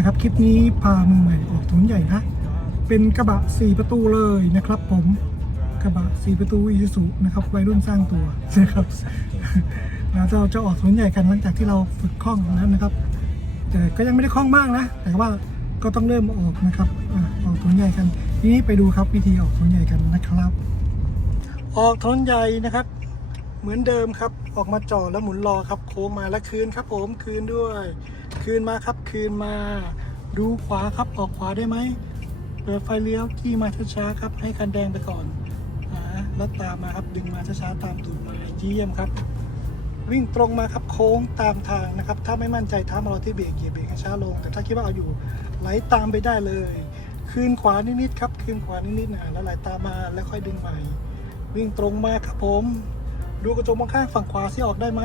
นะครับ คลิปนี้พามือใหม่ออกถนนใหญ่นะ เป็นกระบะ 4 ประตูเลยนะครับผมกระบะ 4 ประตูอีซูซุนะครับวัยรุ่นสร้างตัวนะครับแล้วเราจะออกถนนใหญ่กันหลังจากที่เราฝึกคล่องแล้วนะครับ แต่ก็ยังไม่ได้คล่องมากนะ แต่ว่าก็ต้องเริ่มออกนะครับอออกถนนใหญ่กันทีนี้ไปดูครับวิธีออกถนนใหญ่กันนะครับ ออกถนนใหญ่นะครับ เหมือนเดิมครับออกมาจอดแล้วหมุนรอครับโค้งมาแล้วคืนครับผมคืนด้วย คืนมาครับคืนมา ดูขวาครับออกขวาได้ไหมเปิดไฟเลี้ยวที่มาช้าๆครับให้คันแดงไปก่อนอแล้วตามมาครับดึงมาช้าๆตามตูดมาเยี่ยมครับ วิ่งตรงมาครับโค้งตามทางนะครับ ถ้าไม่มั่นใจท้ามารอที่เบรกเหยียบเบรกให้ช้าลง แต่ถ้าคิดว่าเอาอยู่ไหลตามไปได้เลย คืนขวานิดๆครับคืนขวานิดๆนะแล้วไหลตามมาแล้วค่อยดึงใหม่ วิ่งตรงมาครับผม ดูกระจกมองข้างฝั่งขวาซิออกได้ไหม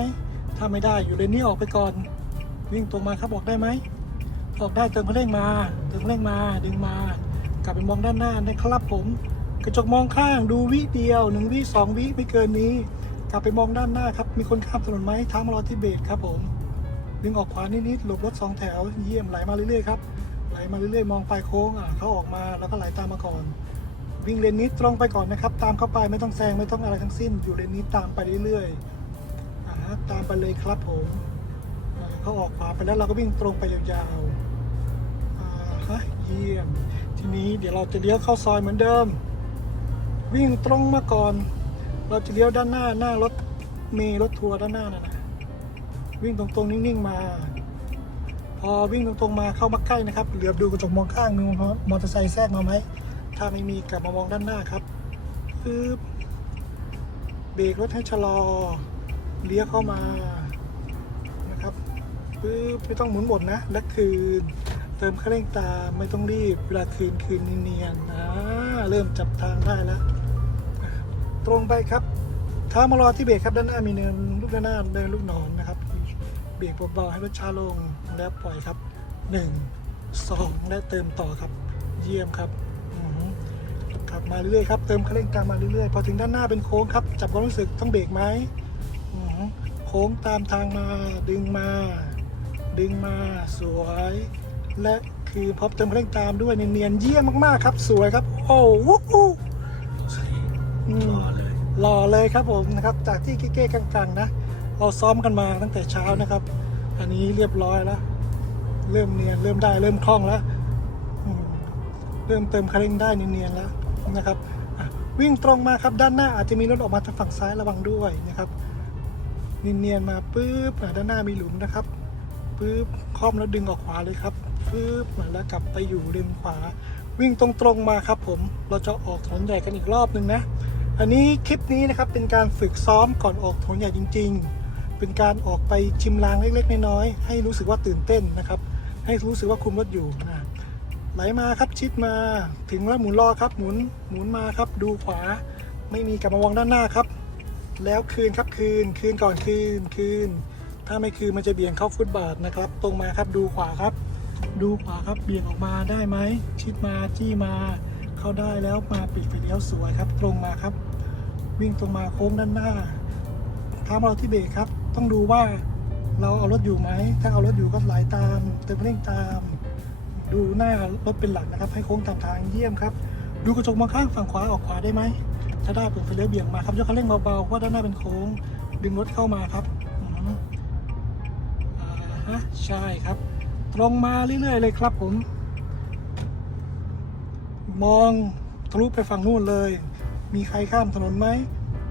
ถ้าไม่ได้อยู่เลนนี้ออกไปก่อน วิ่งตรงมาครับออกได้ไหมออกได้เติมคันเร่งมาเติมคันเร่งมาดึงมา กลับไปมองด้านหน้านะครับผม กระจกมองข้างดูวิเดียวหนึ่งวิสองวิไม่เกินนี้ กลับไปมองด้านหน้าครับ มีคนข้ามถนนไหมท้ามารอที่เบรกครับผมดึงออกขวานิดๆหลบรถสองแถวเยี่ยมไหลมาเรื่อยๆครับไหลมาเรื่อยๆมองปลายโค้งอะเขาออกมาแล้วก็ไหลตามมาก่อน วิ่งเลนนี้ตรงไปก่อนนะครับ ตามเข้าไปไม่ต้องแซงไม่ต้องอะไรทั้งสิ้น อยู่เลนนี้ตามไปเรื่อยๆอ่าตามไปเลยครับผม เขาออกขวาไปแล้วเราก็วิ่งตรงไปยาวๆฮะเยี่ยม ทีนี้เดี๋ยวเราจะเลี้ยวเข้าซอยเหมือนเดิม วิ่งตรงมาก่อน เราจะเลี้ยวด้านหน้าหน้ารถเมล์รถทัวร์ด้านหน้าน่ะนะวิ่งตรงๆนิ่งๆมา พอวิ่งตรงๆมาเข้ามาใกล้นะครับเหลือบดูกระจกมองข้างมีมอเตอร์ไซค์แทรกมาไหมถ้าไม่มีกลับมามองด้านหน้าครับปึ๊บเบรกรถให้ชะลอ เลี้ยวเข้ามา ปึ๊บไม่ต้องหมุนหมดนะ และคืน เติมคันเร่งตามไม่ต้องรีบ เวลาคืนคืนเนียนๆเริ่มจับทางได้แล้ว ตรงไปครับถ้ามารอที่เบรกครับด้านหน้ามีเนินลูกด้านหน้าเนินลูกหนอนนะครับ เบรกเบาๆให้รถช้าลงแล้วปล่อยครับหนึ่งสองและเติมต่อครับ เยี่ยมครับขับมาเรื่อยๆครับเติมคันเร่งตามมาเรื่อยๆพอถึงด้านหน้าเป็นโค้งครับ จับความรู้สึกต้องเบรกไหมโค้งตามทางมาดึงมา ดึงมาสวย และคือพอเติมคันเร่งตามด้วยเนียนๆเยี่ยมมากๆครับ สวยครับ โอ้โหอืมรอเลยหล่อเลยครับผมนะครับจากที่เก๊ๆกังๆนะ เราซ้อมกันมาตั้งแต่เช้านะครับ อันนี้เรียบร้อยแล้ว เริ่มเนียนเริ่มได้เริ่มคล่องแล้วอืมเริ่มเติมคันเร่งได้เนียนๆแล้วนะครับอะวิ่งตรงมาครับด้านหน้าอาจจะมีรถออกมาทางฝั่งซ้ายระวังด้วยนะครับเนียนๆมาปุ๊บอะด้านหน้ามีหลุมนะครับ ปุ๊บคล่อมแล้วดึงออกขวาเลยครับปุ๊บอะแล้วกลับไปอยู่เลนขวา วิ่งตรงๆมาครับผมเราจะออกถนนใหญ่กันอีกรอบหนึ่งนะ อันนี้คลิปนี้นะครับเป็นการฝึกซ้อมก่อนออกถนนใหญ่จริง ๆ เป็นการออกไปชิมลางเล็กๆน้อยๆให้รู้สึกว่าตื่นเต้นนะครับ ให้รู้สึกว่าคุมรถอยู่นะไหลมาครับชิดมาถึงแล้วหมุนล้อครับหมุนหมุนมาครับดูขวา ไม่มีกลับมามองด้านหน้าครับ แล้วคืนครับคืนคืนก่อนคืนคืน ถ้าไม่คืนมันจะเบี่ยงเข้าฟุตบาทนะครับ ตรงมาครับดูขวาครับ ดูขวาครับเบี่ยงออกมาได้ไหมชิดมาจี้มา เข้าได้แล้วมาปิดไฟเลี้ยวสวยครับ ตรงมาครับ วิ่งตรงมาโค้งด้านหน้าท้าเราที่เบรกครับ ต้องดูว่าเราเอารถอยู่ไหม ถ้าเอารถอยู่ก็ไหลตามเติมเร่งตาม ดูหน้ารถเป็นหลักนะครับ ให้โค้งตามทางเยี่ยมครับ ดูกระจกมองข้างฝั่งขวาออกขวาได้ไหมถ้าได้เปิดไฟเลี้ยวเบี่ยงมาครับยกคันเร่งเบาๆเพราะด้านหน้าเป็นโค้ง ดึงรถเข้ามาครับ อ่าฮะใช่ครับ ตรงมาเรื่อยๆเลยครับผม มองทะลุไปฝั่งนู่นเลย มีใครข้ามถนนไหม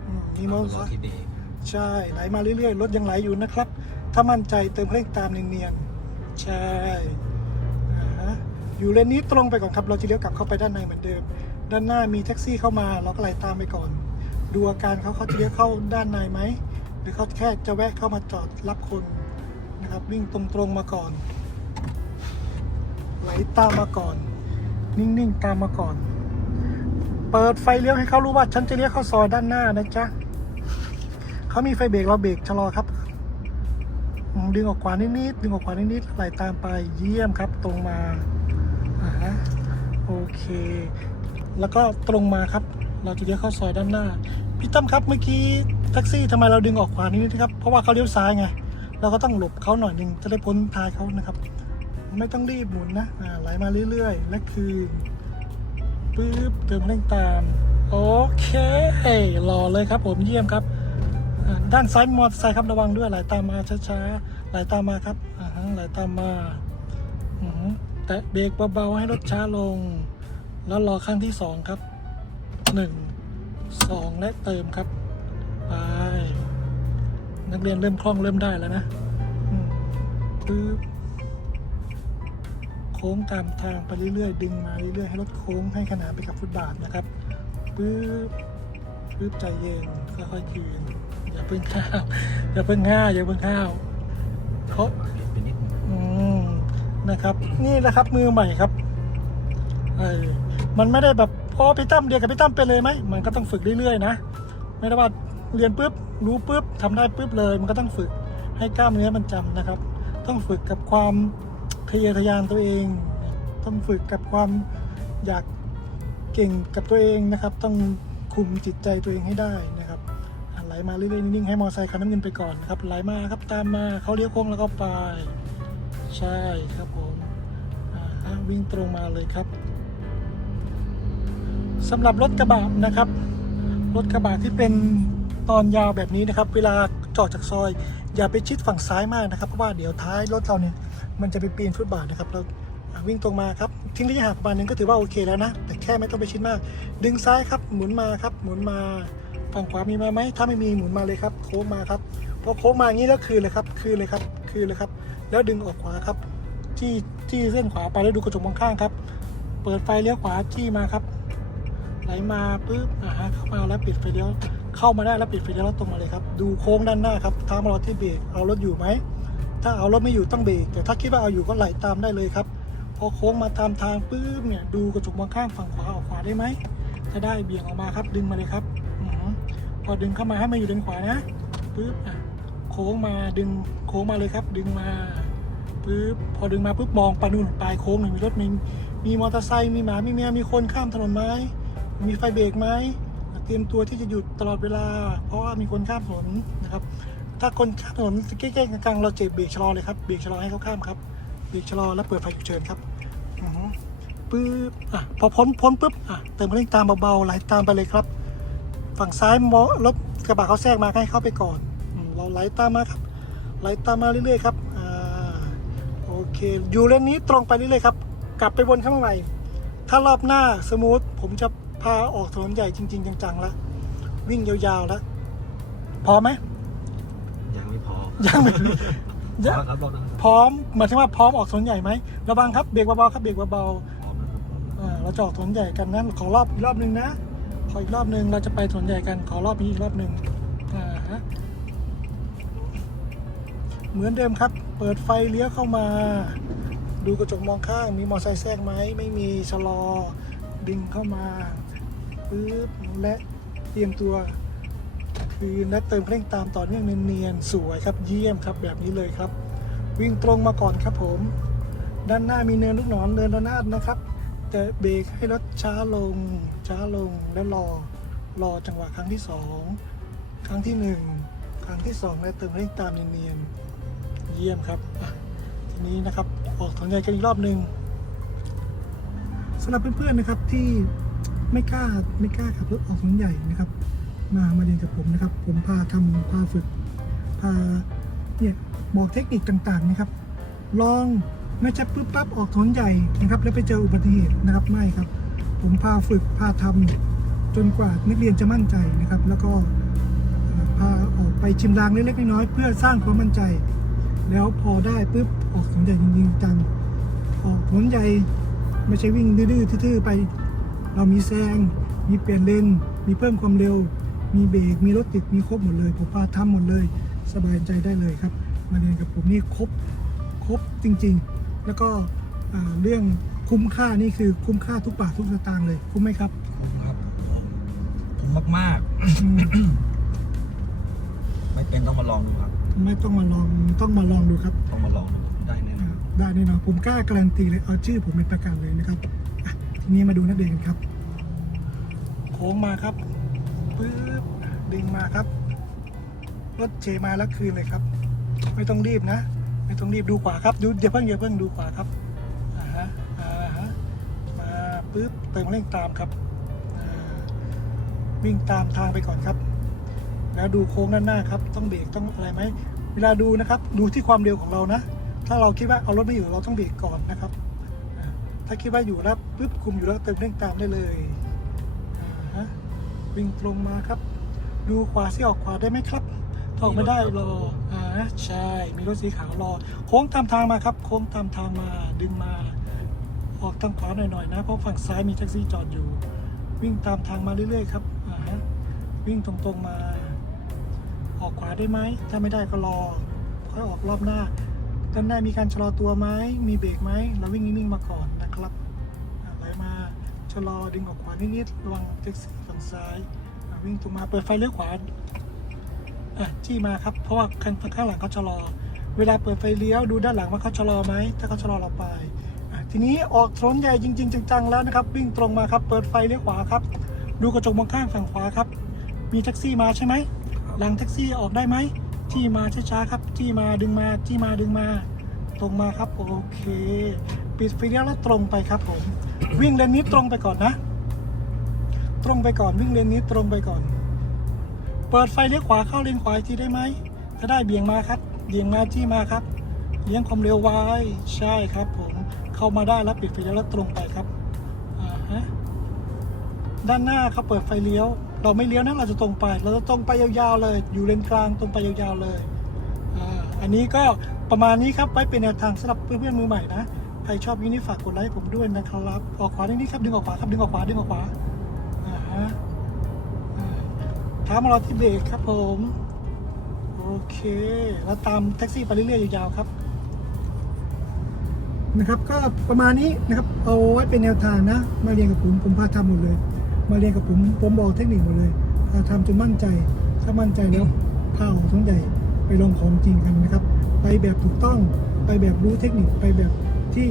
อืมมีมอเตอร์ไซรอค์ที่เบรกใช่ไหลมาเรื่อยๆ รถยังไหลอยู่นะครับ ถ้ามั่นใจเติมเร่งตามเนียนๆใช่อ่าฮะอยู่เลนนี้ตรงไปก่อนครับ เราจะเลี้ยวกลับเข้าไปด้านในเหมือนเดิม ด้านหน้ามีแท็กซี่เข้ามาเราก็ไหลตามไปก่อน ดูอาการเขาเขาจะเลี้ยวเข้าด้านในไหม หรือเขาแค่จะแวะเข้ามาจอดรับคน นะครับ วิ่งตรงๆมาก่อน ไหลตามมาก่อน นิ่งๆตามมาก่อน เปิดไฟเลี้ยวให้เขารู้ว่าฉันจะเลี้ยวเข้าซอยด้านหน้านะจ๊ะเขามีไฟเบรกเราเบรกชะลอครับดึงออกขวานิดๆดึงออกขวานิดๆไหลตามไปเยี่ยมครับ ตรงมาอ่าโอเค แล้วก็ตรงมาครับ เราจะเลี้ยวเข้าซอยด้านหน้าพี่ตั้มครับเมื่อกี้แท็กซี่ทำไมเราดึงออกขวานิดๆครับ เพราะว่าเขาเลี้ยวซ้ายไง เราก็ต้องหลบเขาหน่อยหนึ่งจะได้พ้นท้ายเขานะครับ ไม่ต้องรีบหมุนนะไหลมาเรื่อยๆ และคืนปึ๊บเติมเร่งตาม โอเคหล่อเลยครับผมเยี่ยมครับ ด้านซ้ายมอเตอร์ไซค์ครับระวังด้วยไหลตามมาช้าๆไหลตามมาครับอ่าฮะไหลตามมาแตะเบรกเบาๆให้รถช้าลง แล้วรอครั้งที่สองครับหนึ่งสองและเติมครับ ไป นักเรียนเริ่มคล่องเริ่มได้แล้วนะอืมปึ๊บโค้งตามทางไปเรื่อยๆ ดึงมาเรื่อยๆ ให้รถโค้งให้ขนานไปกับฟุตบาทนะครับปึ๊บปึ๊บใจเย็นค่อยๆคืนอย่าเพิ่งข้าวอย่าเพิ่งห้าวอย่าเพิ่งข้าวเขาเป็นนิดนึงอืมนะครับ นี่แหละครับมือใหม่ครับเออมันไม่ได้แบบพอพี่ตั้มเดียวกับพี่ตั้มไปเลยไหมมันก็ต้องฝึกเรื่อยๆนะไม่ได้ว่าเรียนปุ๊บ รู้ปุ๊บทำได้ปุ๊บเลย มันก็ต้องฝึกให้กล้ามเนื้อมันจำนะครับ ต้องฝึกกับความทะเยอทะยานตัวเอง ต้องฝึกกับความอยากเก่งกับตัวเองนะครับ ต้องคุมจิตใจตัวเองให้ได้นะครับไหลมาเรื่อยๆนิ่งๆให้มอไซค์คันน้ำเงินไปก่อนนะครับไหลมาครับตามมาเขาเลี้ยวโค้งแล้วก็ไปใช่ครับผมวิ่งตรงมาเลยครับสำหรับรถกระบะนะครับ รถกระบะที่เป็น ตอนยาวแบบนี้นะครับ เวลาจอดจากซอย อย่าไปชิดฝั่งซ้ายมากนะครับ เพราะว่าเดี๋ยวท้ายรถเราเนี่ยมันจะไปปีนฟุตบาทนะครับเราวิ่งตรงมาครับทิ้งระยะห่างประมาณนึงก็ถือว่าโอเคแล้วนะ แต่แค่ไม่ต้องไปชิดมาก ดึงซ้ายครับหมุนมาครับ หมุนมาฝั่งขวามีมาไหมถ้าไม่มีหมุนมาเลยครับ โค้งมาครับพอโค้งมาอย่างนี้แล้วคืนเลยครับ คืนเลยครับ คืนเลยครับ แล้วดึงออกขวาครับจี้จี้เส้นขวาไปแล้วดูกระจกมองข้างครับ เปิดไฟเลี้ยวขวาจี้มาครับ ไหลมาปุ๊บอ่าเข้ามาแล้วปิดไฟเลี้ยว เข้ามาได้แล้วปิดไฟเลี้ยวแล้วตรงมาเลยครับ ดูโค้งด้านหน้าครับทางมารอที่เบรกเอารถอยู่ไหม ถ้าเอารถไม่อยู่ต้องเบรกแต่ถ้าคิดว่าเอาอยู่ก็ไหลตามได้เลยครับ พอโค้งมาตามทางปุ๊บเนี่ยดูกระจกมองข้างฝั่งขวาออกขวาได้ไหมถ้าได้เบี่ยงออกมาครับดึงมาเลยครับอพอดึงเข้ามาให้มาอยู่เลนขวานะปุ๊บโค้งมาดึงโค้งมาเลยครับ ดึงมาปุ๊บพอดึงมาปุ๊บมองไปนู่นปลายโค้งหนึ่งมีรถมีมีมอเตอร์ไซค์มีหมามีแมวมีคนข้ามถนนไหมมีไฟเบรกไหม เตรียมตัวที่จะหยุดตลอดเวลา เพราะว่ามีคนข้ามถนนนะครับ ถ้าคนข้ามถนนใกล้ๆกลางๆเราเจ็บเบรกชะลอเลยครับเบรกชะลอให้เขาข้ามครับเบรกชะลอแล้วเปิดไฟฉุกเฉินครับอือฮึปึ๊บอะพอพ้นพ้นปุ๊บอะเติมเร่งตามเบาๆไหลตามไปเลยครับ ฝั่งซ้ายมอรถกระบะเขาแทรกมาให้เข้าไปก่อนเราไหลตามมาครับไหลตามมาเรื่อยๆครับอ่าโอเคอยู่เลนนี้ตรงไปเรื่อยๆครับกลับไปวนข้างในถ้ารอบหน้าสมูทผมจะ พาออกถนนใหญ่จริง ๆ จังๆแล้ววิ่งยาวๆแล้วพอไหมยังไม่พอยังไม่พอครับรถนะครับพร้อมหมายถึงว่าพร้อมออกถนนใหญ่ไหมระวังครับเบรกเบาๆครับเบรกเบาพร้อมนะครับๆอ่าเราจะออกถนนใหญ่กันนั้นขอรอบอีกรอบหนึ่งนะขออีกรอบหนึ่งเราจะไปถนนใหญ่กันขอรอบนี้อีกรอบหนึ่งอ่าฮะเหมือนเดิมครับ เปิดไฟเลี้ยวเข้ามา ดูกระจกมองข้าง มีมอเตอร์ไซค์แทรกไหมไม่มีชะลอดึงเข้ามา ปึ๊บและเตรียมตัว คือและเติมเร่งตามต่อเนื่องเนียนๆสวยครับเยี่ยมครับแบบนี้เลยครับ วิ่งตรงมาก่อนครับผม ด้านหน้ามีเนินลูกหนอนเนินระนาดนะครับ แต่เบรกให้รถช้าลง ช้าลงแล้วรอรอจังหวะครั้งที่สองครั้งที่หนึ่งครั้งที่สองและเติมเร่งตามเนียนๆเยี่ยมครับทีนี้นะครับออกถนนใหญ่กันอีกรอบหนึ่งสำหรับเพื่อนๆนะครับที่ ไม่กล้าไม่กล้าขับรถออกถนนใหญ่นะครับ มามาเรียนกับผมนะครับ ผมพาทำพาฝึกพาเนี่ยบอกเทคนิคต่างๆนะครับ ลองไม่ใช่ปุ๊บปั๊บออกถนนใหญ่นะครับ แล้วไปเจออุบัติเหตุนะครับไม่ครับ ผมพาฝึกพาทำจนกว่านักเรียนจะมั่นใจนะครับ แล้วก็พาออกไปชิมลางเล็กๆน้อยๆเพื่อสร้างความมั่นใจ แล้วพอได้ปุ๊บออกถนนใหญ่จริงๆจังออกถนนใหญ่ไม่ใช่วิ่งดื้อๆทื่อๆไป เรามีแซง มีเปลี่ยนเลน มีเพิ่มความเร็ว มีเบรก มีรถติด มีครบหมดเลย ผมพาทำหมดเลย สบายใจได้เลยครับ มาเรียนกับผมนี่ครบ ครบจริงๆ แล้วก็อ่าเรื่องคุ้มค่านี่คือคุ้มค่าทุกบาททุกสตางค์เลย คุ้มไหมครับผมครับผมผมมากอืมๆไม่เป็นต้องมาลองดูครับ ไม่ต้องมาลอง ต้องมาลองดูครับ ต้องมาลองดูได้แน่นออ่านได้แน่นอนผมกล้าการันตีเลย เอาชื่อผมเป็นประกันเลยนะครับอะ ทีนี้มาดูนักเรียนกันครับ โค้งมาครับปึ๊บดึงมาครับ รถเจมาแล้วคืนเลยครับ ไม่ต้องรีบนะ ไม่ต้องรีบดูขวาครับดูอย่าเพิ่งอย่าเพิ่งดูขวาครับอ่าฮะอ่าฮะมาปึ๊บเติมเร่งตามครับวิ่งตามทางไปก่อนครับ แล้วดูโค้งด้านหน้าครับ ต้องเบรกต้องอะไรไหมเวลาดูนะครับ ดูที่ความเร็วของเรานะ ถ้าเราคิดว่าเอารถไม่อยู่เราต้องเบรกก่อนนะครับ ถ้าคิดว่าอยู่แล้วปุ๊บคุมอยู่แล้วเติมเร่งตามได้เลยอ่าฮะวิ่งตรงมาครับ ดูขวาสิออกขวาได้ไหมครับถ้าออกไม่ได้รออ่าใช่ มีรถสีขาวรอ โค้งตามทางมาครับ โค้งตามทางมาดึงมา ออกทางขวาหน่อยๆนะ เพราะฝั่งซ้ายมีแท็กซี่จอดอยู่ วิ่งตามทางมาเรื่อยๆครับอ่าฮะวิ่งตรงๆมา ออกขวาได้ไหม ถ้าไม่ได้ก็รอค่อยออกรอบหน้าด้านหน้ามีการชะลอตัวไหมมีเบรกไหมเราวิ่งนิ่งๆมาก่อน ชะลอดึงออกขวานิดๆระวังแท็กซี่ฝั่งซ้ายอ่าวิ่งตรงมาเปิดไฟเลี้ยวขวาอะจี้มาครับ เพราะว่าข้างข้างหลังเขาชะลอ เวลาเปิดไฟเลี้ยวดูด้านหลังว่าเขาชะลอไหมถ้าเขาชะลอเราไปอะทีนี้ออกถนนใหญ่จริง ๆ จังๆแล้วนะครับวิ่งตรงมาครับ เปิดไฟเลี้ยวขวาครับ ดูกระจกมองข้างฝั่งขวาครับ มีแท็กซี่มาใช่ไหมหลังแท็กซี่ออกได้ไหมจี้มาช้าๆครับจี้มาดึงมาจี้มาดึงมา ตรงมาครับโอเค ปิดไฟเลี้ยวแล้วตรงไปครับผม วิ่งเลนนี้ตรงไปก่อนนะ ตรงไปก่อนวิ่งเลนนี้ตรงไปก่อน เปิดไฟเลี้ยวขวาเข้าเลนขวาอีกทีได้ไหมถ้าได้เบี่ยงมาครับเบี่ยงมาจี้มาครับเลี้ยงความเร็วไว้ใช่ครับผมเข้ามาได้แล้วปิดไฟเลี้ยวแล้วตรงไปครับอ่าฮะด้านหน้าเขาเปิดไฟเลี้ยว เราไม่เลี้ยวนะเราจะตรงไป เราจะตรงไปยาวๆเลย อยู่เลนกลางตรงไปยาวๆเลยอ่าอันนี้ก็ประมาณนี้ครับไว้เป็นแนวทางสำหรับเพื่อนๆมือใหม่นะ ใครชอบวินี่ฝากกดไลค์ผมด้วยนะครับ ออกขวานิดนี้ครับดึงออกขวาครับดึงออกขวาดึงออกขวาอ่าฮะอ่าท้ามารอที่เบรกครับผมโอเค แล้วตามแท็กซี่ไปเรื่อยๆยาวๆครับ นะครับ ก็ประมาณนี้นะครับ เอาไว้เป็นแนวทางนะ มาเรียนกับผมผมพาทำหมดเลย มาเรียนกับผมผมบอกเทคนิคหมดเลยพาทำจนมั่นใจ ถ้ามั่นใจแล้วพาออกทั้งใหญ่ไปลองของจริงกันนะครับ ไปแบบถูกต้องไปแบบรู้เทคนิคไปแบบ ที่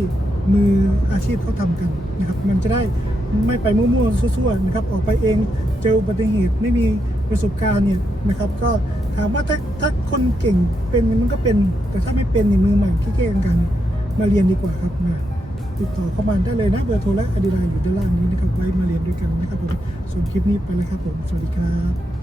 มืออาชีพเขาทำกันนะครับ มันจะได้ไม่ไปมั่วๆซั่วๆนะครับ ออกไปเองเจออุบัติเหตุไม่มีประสบการณ์เนี่ยนะครับ ก็ถามว่าถ้าถ้าคนเก่งเป็นมันก็เป็น แต่ถ้าไม่เป็นเนี่ยมือใหม่ขี้เกียจกัน มาเรียนดีกว่าครับมาติดต่อเข้ามาได้เลยนะเบอร์โทรและอดีไลน์อยู่ด้านล่างนี้นะครับไว้มาเรียนด้วยกันนะครับผมส่วนคลิปนี้ไปเลยครับผมสวัสดีครับ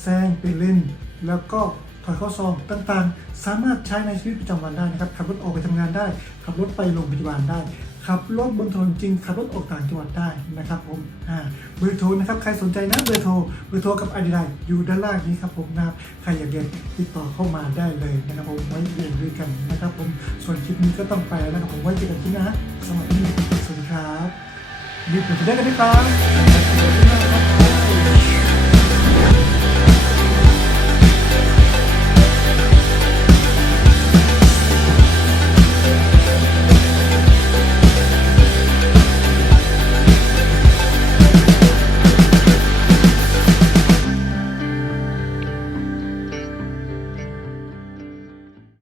แซงเปเล่น แล้วก็ถอยเข้าซองต่างๆ สามารถใช้ในชีวิตประจำวันได้นะครับ ขับรถออกไปทำงานได้ ขับรถไปโรงพยาบาลได้ขับรถบนถนนจริงขับรถออกต่างจังหวัดได้นะครับผมอ่าเบอร์โทรนะครับใครสนใจนะเบอร์โทรเบอร์โทรกับอดีไลอยู่ด้านล่างนี้ครับผมนะครับใครอยากเรียนติดต่อเข้ามาได้เลยนะครับผมไว้เรียนด้วยกันนะครับผมส่วนคลิปนี้ก็ต้องไปแล้วนะครับผมไว้เจอกันที่หน้าสวัสดีสวัสดีครับรีบไปได้กันไหมครับ